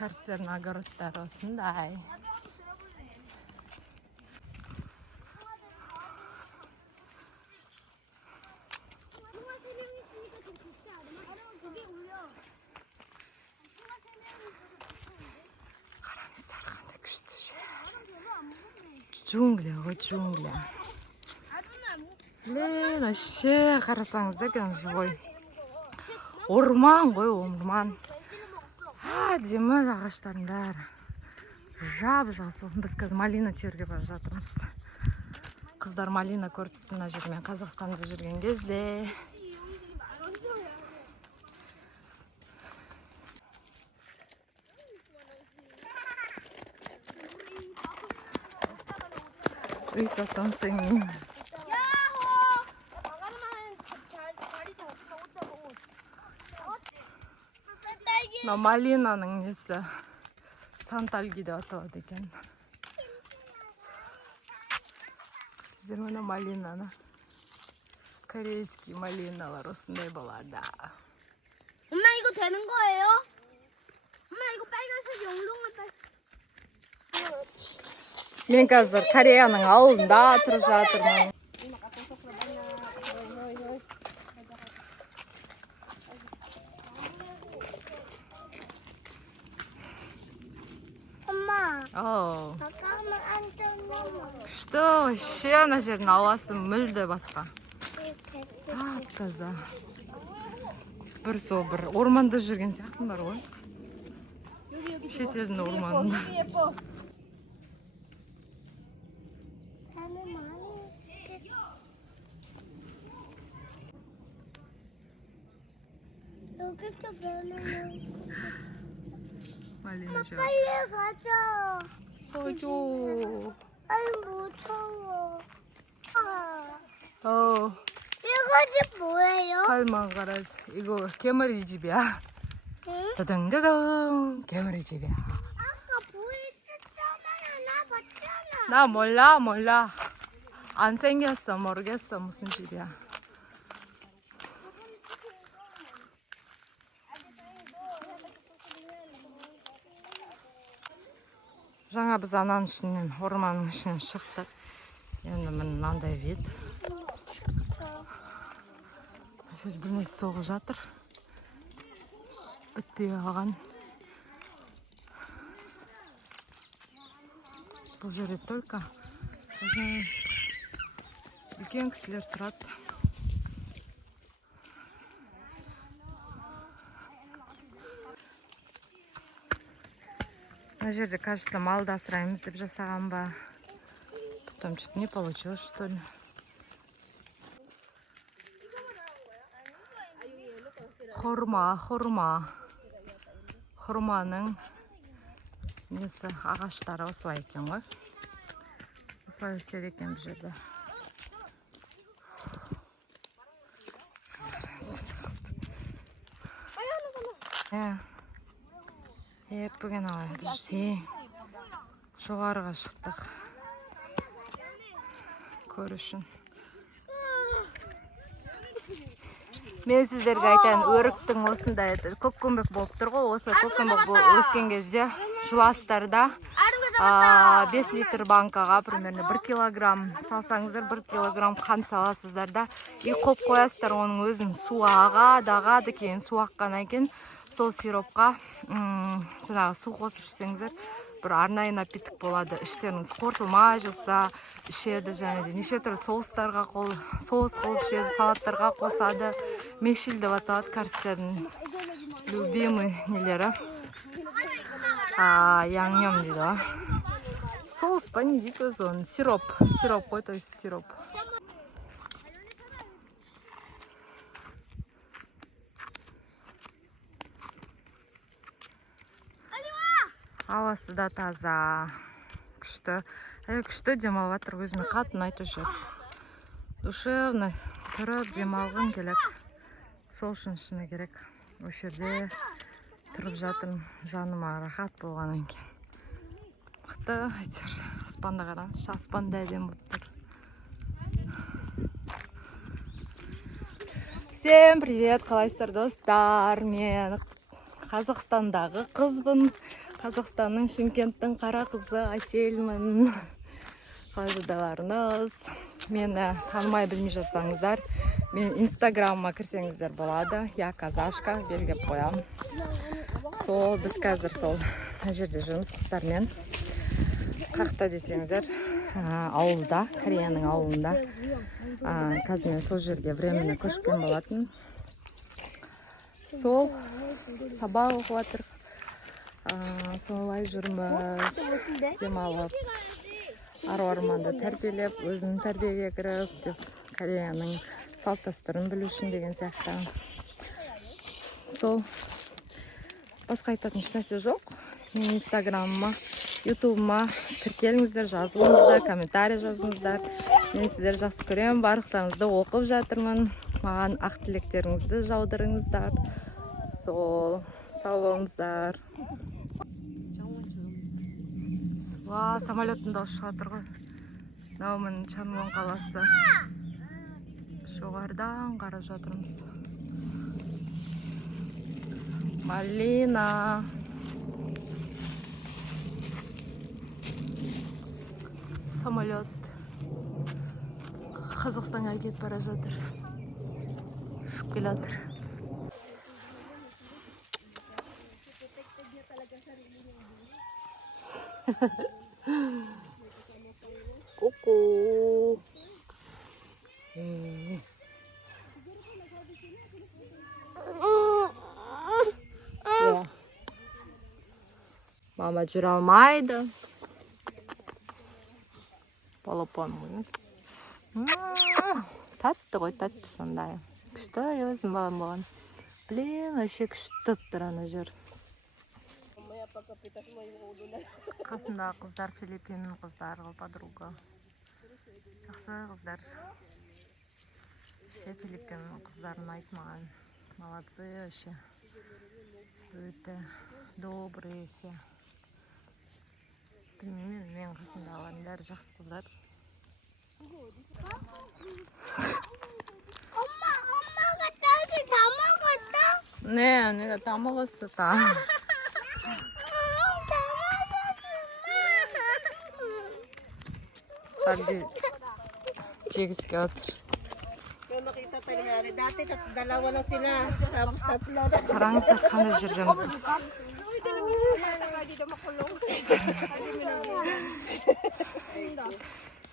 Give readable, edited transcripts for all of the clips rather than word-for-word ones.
Кәрістердің огородтары осындай. Қараңыздар, қандай күшті жер. Джунгля ғой, джунгля. Блин, вообще қарасаңыздар екен живой. Орман ғой, орман. Әдемі ағаштардың бәрі. Жап-жасыл. Біз қазір малина терге бара жатырмыз. Қыздар малина көріп мына жермен Қазақстанда жүрген кезде. 의사 선생님. 나 малинаның несі санталги деп аталады екен. Сіздер мына малинаны. Корейский малиналар осындай болады. 엄마 이거 되는 거예요? 엄마 이거 빨간색 영롱을 Мен қазір Кореяның ауылында тұрып жатырмын. 엄마 Оу. 아까는 안 떴나? Күшті, вообще ана жердің ауасы мүлде басқа. Таза. Бір сол бір орманда жүрген сияқты бар ғой. Шетелдің орманында. 여기도 배는 Малина жер. 빨리 가자. Ой, 아이 무서워. 이거 집 뭐예요? 할망 가라지. 이거 개머리 집이야. 응? 따당따당 개머리 집이야. 아까 보이셨잖아. 나 봤잖아. 나 몰라. 안 생겼어. 모르겠어. 무슨 집이야. Жаңа біз ананың ішінен, орманның ішінен шықтық. Енді мынандай вид. Жер бір нәрсе соғып жатыр. Бітпей қалған. Бұл жерде только үлкен кісілер тұрады. На жерде, кажется, малды асыраймыз деп жасаған ба. Потом что-то не получилось, что ли. Хорма. Хорманың несі ағаштары осылай екен ғой. Осылай өседі екен бұл жерде. 예쁘게 나와요. 그치? жоғарыға шықтық. Көрішін. Мен сіздерге айтайын, өріктің осындай көккөмбек болып тұр ғой. Осы көккөмбек өскен кезде жыластарда 5 литр банкаға примерно 1 килограмм салсаңыздар, 1 килограмм қан саласыздар да, и қоп қоясыздар, оның өзін суға ағады, кейін су аққаннан кейін сол сиропқа жаңағы су қосып ішсеңіздер, бір арнайы напиток болады. Іштеріңіз қорытылмай жылса ішеді, және де неше түрлі соустарға соус қылып ішеді, салаттарға қосады. Мешіл деп аталады кәрістердің любимый нелері. Яньям дейді. Соус па не дейді өзі оны? Сироп қой, то есть сироп. Ауасы да таза. Күшті демалып жатыр, өзіме қатты ұнайтын жер. Душевно тұрып демалғым келеді. Сол үшін шыны керек. Осы жерде тұрып жатырмын, жаныма рахат болғаннан кейін. Мықты, әйтеуір, аспанда қараңызшы, аспанда әдемі болып тұр. Всем привет, қалайсыздар достар? Мен Қазақстандағы қызбын. Қазақстанның Шымкенттің қара қызы Аселмін. Қалжыдаларыңыз. Мені танымай білмей жатсаңыздар, мен инстаграмыма кірсеңіздер болады. Я казашка белгілеп қоям. Сол біз қазір сол жерде жүрміз қыздармен. Қақта десеңіздер, ауылда, Кореяның ауылында. Қазір мен сол жерге временно көшкен болатын. Сол сабақ оқып жатыр. Солай жүрміз, демалып, ар-орманды тәрбиелеп, өзінің тәрбиеге кіріп, деп Кореяның салт дәстүрін білу үшін деген сияқты. Сол басқа айтатын нәрсе жоқ. Мен инстаграмыма, ютубыма тіркеліңіздер, жазылыңыздар, комментарий жазыңыздар. Мен сіздер жақсы көремін, барлықтарыңызды оқып жатырмын. Маған ақ тілектеріңізді жаудырыңыздар. Сол, сау болыңыздар. Ва, самолеттің дауысы шығып жатыр ғой. Мынау Чанвон қаласы. Жоғарыдан қарап жатырмыз. Малина. Самолет. Қазақстанға кетіп бара жатыр. Ұшып келе жатыр. Ку-ку. Мама жүре алмайды. Балапан ғой. Татты ғой, татты сондай. Күшті өзім балам болған. Блин, вообще күшті тұр ана жер. Қасындағы қыздар Филиппин қыздары, подруга. Жақсы қыздар. Ше Филиппин қыздарын айтмаған. Молодцы вообще. Өте добрые все. Білмеймін, мен қасындағылардың бәрі жақсы қыздар. 엄마가 딸기 다 먹었어? 네, 내가 다 먹었어, 다. Pag chicks ka otro. Kung makita tayo nangyari, dati dalawa lang sila, tapos tatlo na. Parang sa kanil jirgam biz.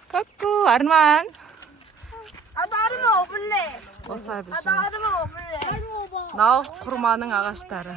Kakku, Arman. Arman 먹어볼래? Osay bir Arman 먹어볼래? Nao kurmanın ağaçları.